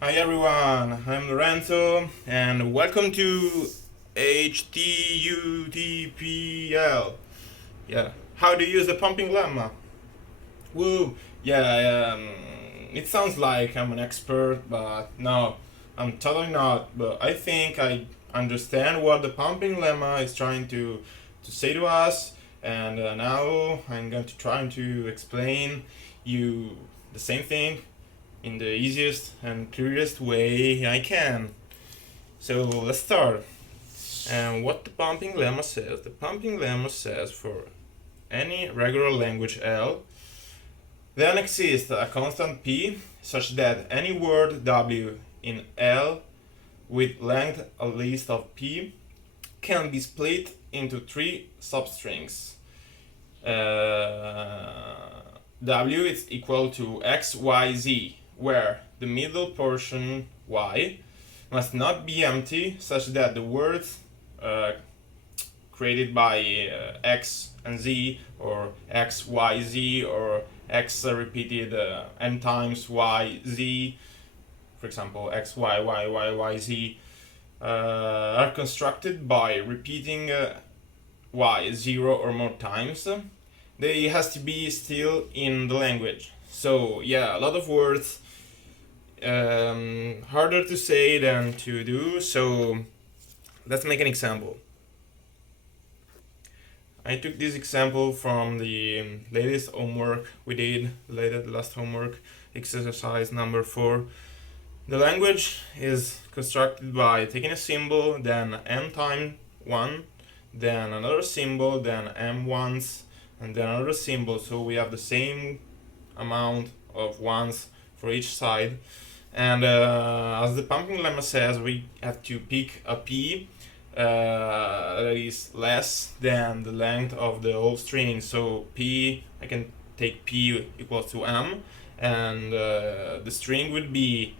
Hi everyone, I'm Lorenzo and welcome to HTUTPL. Yeah, how to use the pumping lemma. Woo! Yeah, it sounds like I'm an expert, but no, I'm totally not. But I think I understand what the pumping lemma is trying to say to us, and now I'm going to try to explain you the same thing in the easiest and clearest way I can. So let's start. And what the pumping lemma says? The pumping lemma says for any regular language L, then exists a constant p such that any word w in L with length at least of p can be split into three substrings. W is equal to x, y, z, where the middle portion y must not be empty, such that the words created by x and z, or x, y, z, or x repeated n times y, z, for example, x, y, y, y, y, z, are constructed by repeating y 0 or more times. They has to be still in the language. So yeah, a lot of words, harder to say than to do. So let's make an example. I took this example from the latest homework we did, last homework, exercise number 4. The language is constructed by taking a symbol, then m times 1, then another symbol, then m once, and then another symbol, so we have the same amount of ones for each side. And as the pumping lemma says, we have to pick a p that is less than the length of the whole string. So p, I can take p equals to m, and the string would be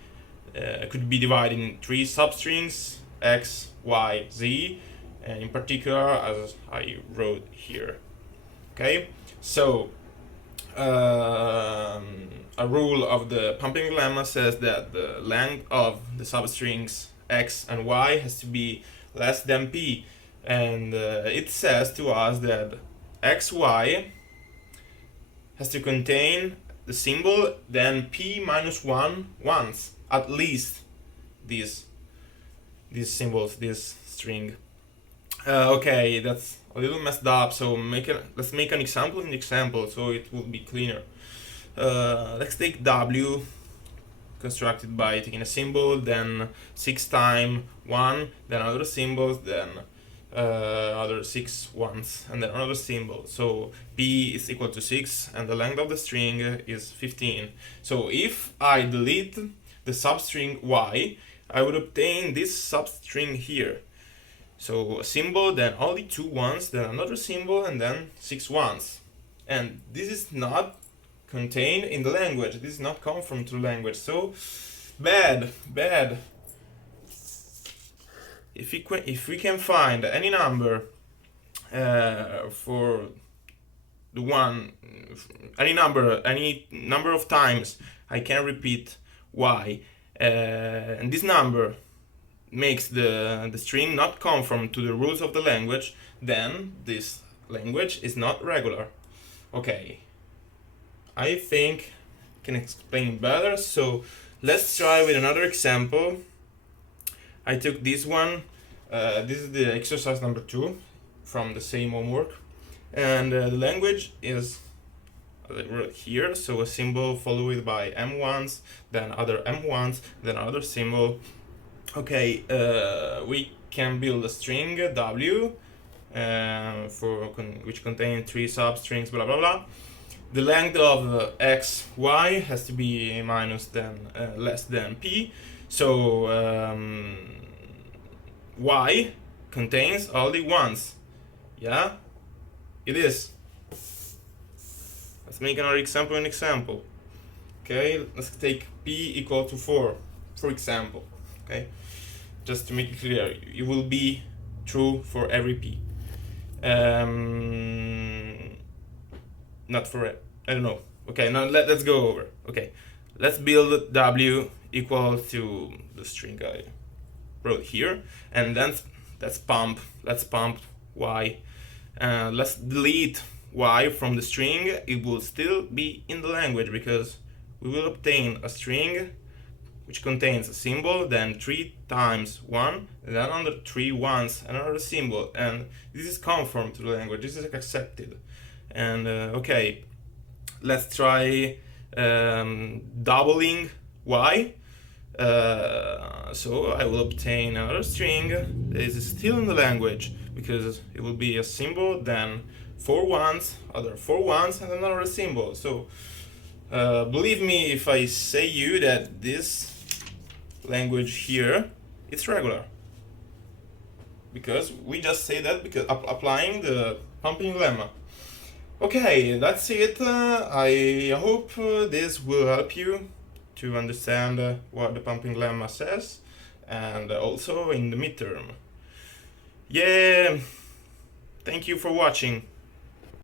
could be divided in three substrings: x, y, z, and in particular as I wrote here. Okay, so a rule of the pumping lemma says that the length of the substrings x and y has to be less than p, and it says to us that xy has to contain the symbol then p minus 1 once, at least these symbols, this string. Okay, that's a little messed up, so let's make an example in the example so it will be cleaner. Let's take w constructed by taking a symbol, then 6 times 1, then another symbol, then other 6 ones, and then another symbol. So p is equal to 6 and the length of the string is 15. So if I delete the substring y, I would obtain this substring here. So a symbol, then only 2 ones, then another symbol, and then 6 ones. And this is not contained in the language. This is not come from the language. So bad. If we can find any number for the one, any number of times I can repeat y, and this number makes the string not conform to the rules of the language, then this language is not regular. Okay, I think I can explain better, so let's try with another example. I took this one, this is the exercise number 2 from the same homework, and the language is here, so a symbol followed by m ones, then other m ones, then another symbol. Okay, we can build a string w which contains 3 substrings, blah blah blah. The length of x, y has to be minus than less than p. So y contains only ones. Yeah, it is. Let's make another example. Okay, let's take p equal to 4, for example. Okay, just to make it clear, it will be true for every p. Not for it. I don't know. Okay, now let's go over. Okay, let's build w equal to the string I wrote here, and then let's pump y. Let's delete y from the string. It will still be in the language because we will obtain a string which contains a symbol, then 3 times 1, and then another 3 ones, another symbol, and this is conform to the language, this is accepted. And okay, let's try doubling y. So I will obtain another string that is still in the language, because it will be a symbol, then 4 ones, other 4 ones, and another symbol. So believe me if I say you that this language here, it's regular, because we just say that because applying the pumping lemma. Okay, that's it. I hope this will help you to understand what the pumping lemma says, and also in the midterm. Yeah, thank you for watching.